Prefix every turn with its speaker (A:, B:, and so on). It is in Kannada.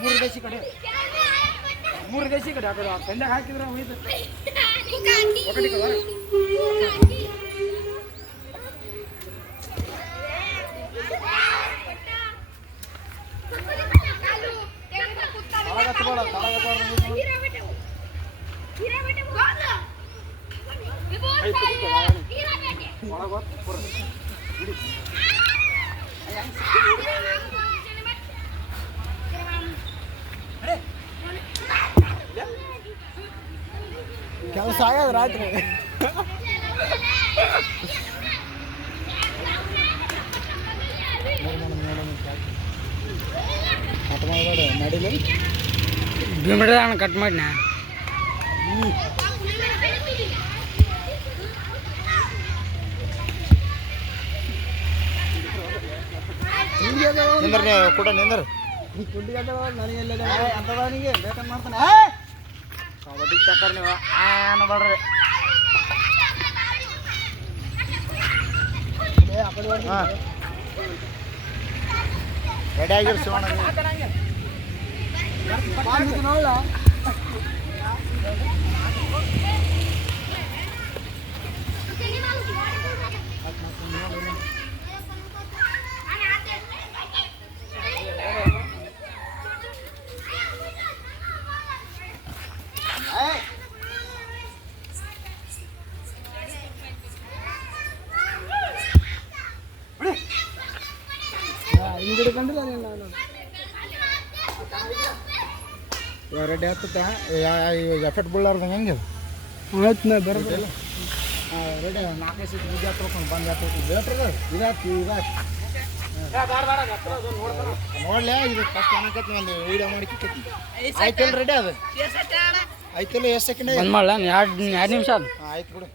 A: ಮೂರು ದೇಶಿ ಕಡೆ ಮೂರು ದೇಶಿ ಕಡೆ ಆ ಕಡೆ ಸಂಜೆಗೆ ಹಾಕಿದ್ರೆ ಹೋಯ್ತು ಕೆಲಸ ಆಗ್ಯದ ರಾತ್ರಿ ಕಟ್ ಮಾಡಬೇಡ ನಡಿಲಿ
B: ಬಿಮಿಡ ಕಟ್ ಮಾಡಿನ?
C: ನಿಂದ್ರ ಕೂಡ ನಿಂದ್ರ.
A: ಅಂತದವನಿಗೆ ಬೇಕಂತ ಮಾಡ್ತಾನೆ. ಕಬಡ್ಡಿ ಚಕ್ಕರ್ ನೀವು ಆನ ಕಡೆ
C: ರೆಡಿ ಆಗಿರು ಶಿವಣ್ಣ
A: ഇവിടെ കണ്ടില്ല ഞാൻ കാണുന്നത്
C: ರೆಡಿ ಆಗ್ತದೆ ಎಫೆಕ್ಟ್ ಬೀಳಾರ್ದಂಗೆ ಹೆಂಗೆ
A: ಆಯ್ತು ನಾ ಬರೋದಿಲ್ಲ
C: ರೆಡಿ ನಾಲ್ಕೈದು ಸೀಟ್ ಬಿದ್ದು ಹತ್ಬೇಕು ಬಂದು ಹತ್ಬೇಕು ಬೇಟ್ರದ ಇದಾಕಿ ಇದಾಕಿ ನೋಡ್ಲೇ ಇದು ಫಸ್ಟ್ ಅನ್ನಕತ್ತಿ ಒಂದು ವೀಡಿಯೋ ಮಾಡಿಕತ್ತಿ ಆಯ್ತಲ್ಲ ರೆಡಿ ಅದು ಆಯ್ತಲ್ಲ ಎಷ್ಟು ಸೆಕೆಂಡ್
B: ಬಂದ್ ಮಾಡ್ಲ? ಎರಡು ಎರಡು ನಿಮಿಷ ಅದು
C: ಆಯ್ತು ಬಿಡು.